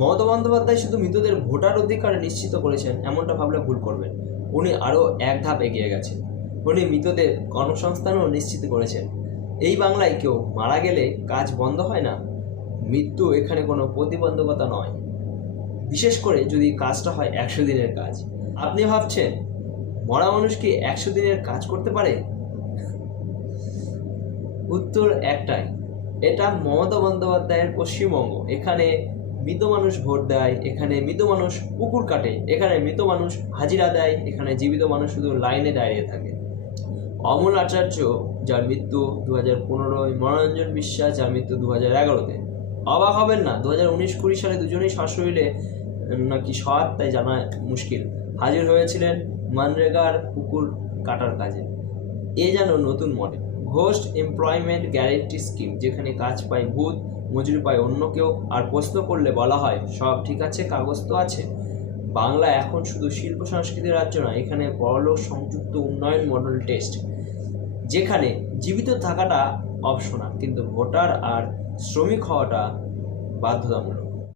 মমতা বন্দ্যোপাধ্যায় শুধু মৃতদের ভোটার অধিকার নিশ্চিত করেছেন এমনটা ভাবলে ভুল করবেন। উনি আরও এক ধাপ এগিয়ে গেছেন। উনি মৃতদের কর্মসংস্থানও নিশ্চিত করেছেন। এই বাংলায় কেউ মারা গেলে কাজ বন্ধ হয় না। মৃত্যু এখানে কোনো প্রতিবন্ধকতা নয়, বিশেষ করে যদি কাজটা হয় 100 দিনের কাজ। আপনি ভাবছেন মরা মানুষ কি 100 দিনের কাজ করতে পারে? উত্তর একটাই, এটা মমতা বন্দ্যোপাধ্যায়ের পশ্চিমবঙ্গ। এখানে মৃত মানুষ ভোট দেয়, এখানে মৃত মানুষ পুকুর কাটে, এখানে মৃত মানুষ হাজিরা দেয়, এখানে জীবিত মানুষ শুধু লাইনে দাঁড়িয়ে থাকে। অমল আচার্য যার মৃত্যু 2015, মনোরঞ্জন বিশ্বাস যার মৃত্যু 2011-তে। অবাক হবেন না, 2019-20 সালে দুজনেই সশরীরে নাকি তাই জানা মুশকিল হাজির হয়েছিলেন মানরেগার পুকুর কাটার কাজে। এ যেন নতুন model, ghost employment guarantee scheme, যেখানে কাজ পায় ভূত, মজুরি পায় অন্য কেউ, আর প্রশ্ন করলে বলা হয় সব ঠিক আছে, কাগজ তো আছে। বাংলা এখন শুধু শিল্প সংস্কৃতির রাজ্য না, এখানে বড়লোক সংযুক্ত উন্নয়ন মডেল টেস্ট, যেখানে জীবিত থাকাটা অপশনাল কিন্তু ভোটার আর শ্রমিক হওয়াটা বাধ্যতামূলক।